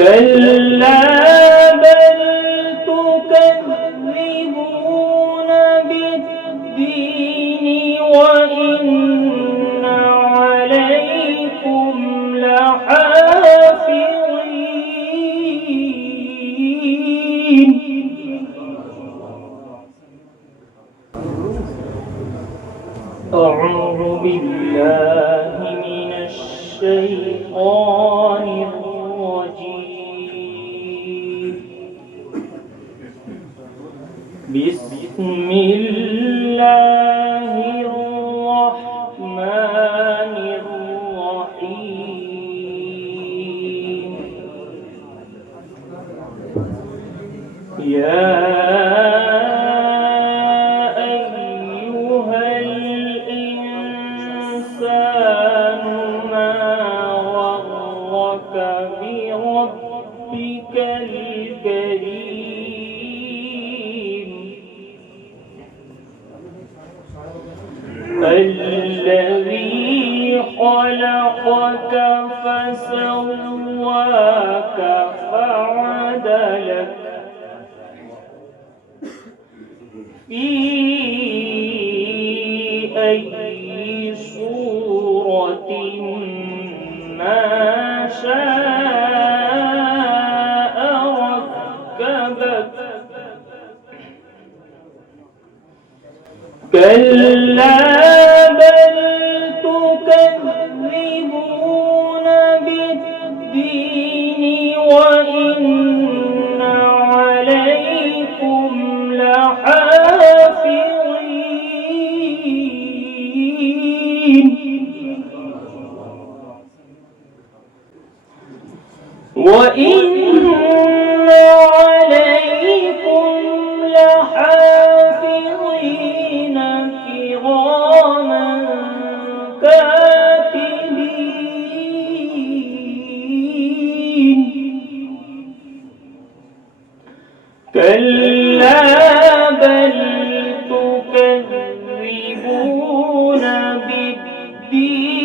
كلا بل تكذبون بالدين وإن عليكم لحافظين. أعوذ بالله من الشيطان الرجيم. بسم الله الرحمن الرحيم. يا أيها الإنسان ما غرك بربك الكريم الذي خلقك فسواك فعدلك في أي صورة ما شاء ركبك. كلا بل تكذبون بالدين وإن عليكم لحافظين. وإن عليكم لحافظين كراما كاتبين. كلا بل تكذبون بالدين.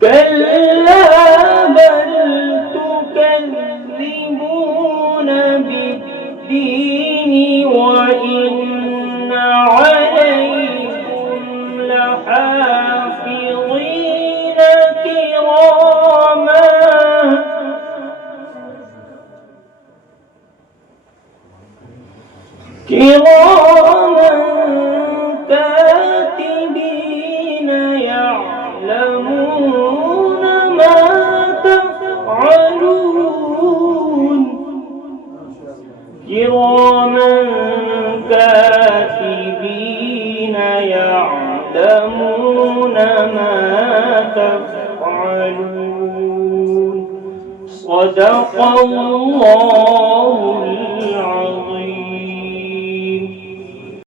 كلا بل تكذبون بالدين وإن عليكم لحافظين كراما كاتبين يعلمون ما تفعلون. كراما كاتبين يعلمون ما تفعلون. صدق الله العظيم.